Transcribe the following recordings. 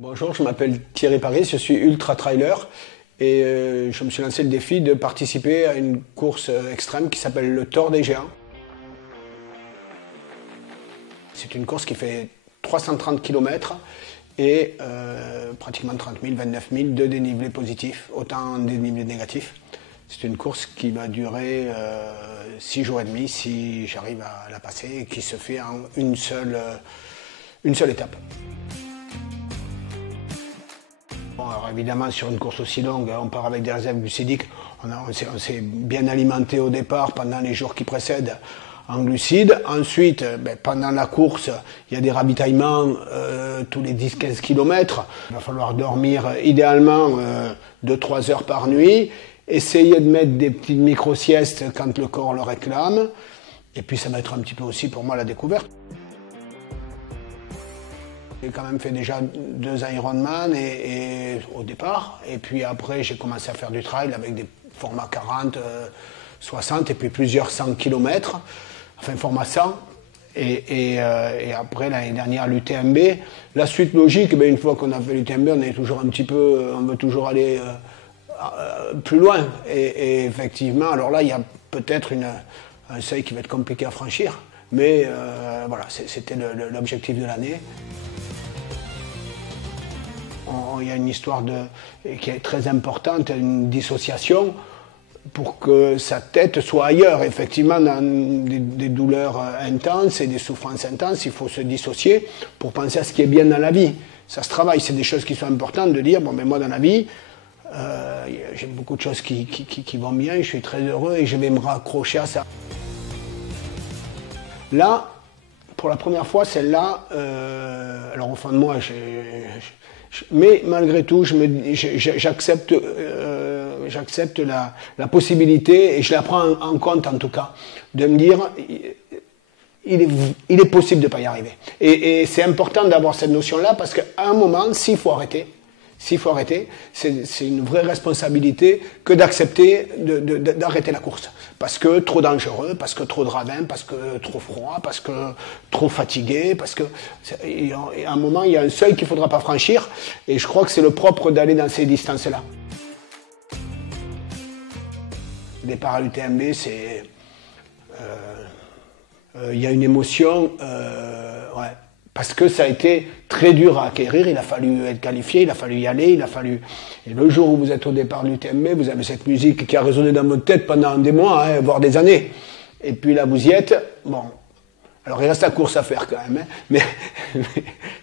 Bonjour, je m'appelle Thierry Paris, je suis ultra trailer et je me suis lancé le défi de participer à une course extrême qui s'appelle le Tour des Géants. C'est une course qui fait 330 km et pratiquement 30 000, 29 000 de dénivelé positif, autant en dénivelé négatif. C'est une course qui va durer 6 jours et demi si j'arrive à la passer et qui se fait en une seule étape. Bon, alors évidemment, sur une course aussi longue, on part avec des réserves glucidiques. On s'est bien alimenté au départ pendant les jours qui précèdent en glucides. Ensuite, pendant la course, il y a des ravitaillements tous les 10-15 km. Il va falloir dormir idéalement 2-3 heures par nuit. Essayer de mettre des petites micro-siestes quand le corps le réclame. Et puis ça va être un petit peu aussi pour moi la découverte. J'ai quand même fait déjà 2 Ironman au départ, et puis après j'ai commencé à faire du trail avec des formats 40, 60 et puis plusieurs 100 km, enfin format 100. Et après l'année dernière l'UTMB. La suite logique, une fois qu'on a fait l'UTMB, on est toujours un petit peu, on veut toujours aller plus loin. Et effectivement, alors là il y a peut-être un seuil qui va être compliqué à franchir, mais voilà, c'était l'objectif de l'année. Il y a une histoire qui est très importante, une dissociation, pour que sa tête soit ailleurs. Effectivement, dans des douleurs intenses et des souffrances intenses, il faut se dissocier pour penser à ce qui est bien dans la vie. Ça se travaille, c'est des choses qui sont importantes de dire, bon, mais moi dans la vie, j'ai beaucoup de choses qui vont bien, je suis très heureux et je vais me raccrocher à ça. Là, pour la première fois, celle-là, alors au fond de moi, mais malgré tout, j'accepte la possibilité, et je la prends en compte en tout cas, de me dire, il est possible de ne pas y arriver. Et c'est important d'avoir cette notion-là, parce qu'à un moment, s'il faut arrêter, c'est une vraie responsabilité que d'accepter d'arrêter la course. Parce que trop dangereux, parce que trop de ravin, parce que trop froid, parce que trop fatigué, parce que à un moment, il y a un seuil qu'il ne faudra pas franchir. Et je crois que c'est le propre d'aller dans ces distances-là. Le départ à l'UTMB, c'est... il y a une émotion... ouais. Parce que ça a été très dur à acquérir, il a fallu être qualifié, il a fallu y aller, il a fallu... Et le jour où vous êtes au départ de l'UTMB, vous avez cette musique qui a résonné dans votre tête pendant des mois, voire des années. Et puis là, vous y êtes, bon... Alors il reste la course à faire quand même, mais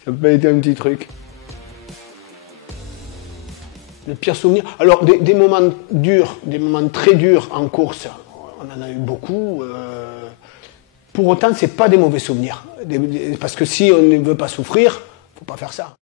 ça peut être un petit truc. Le pire souvenir... Alors des moments durs, des moments très durs en course, on en a eu beaucoup. Pour autant, ce n'est pas des mauvais souvenirs. Parce que si on ne veut pas souffrir, il ne faut pas faire ça.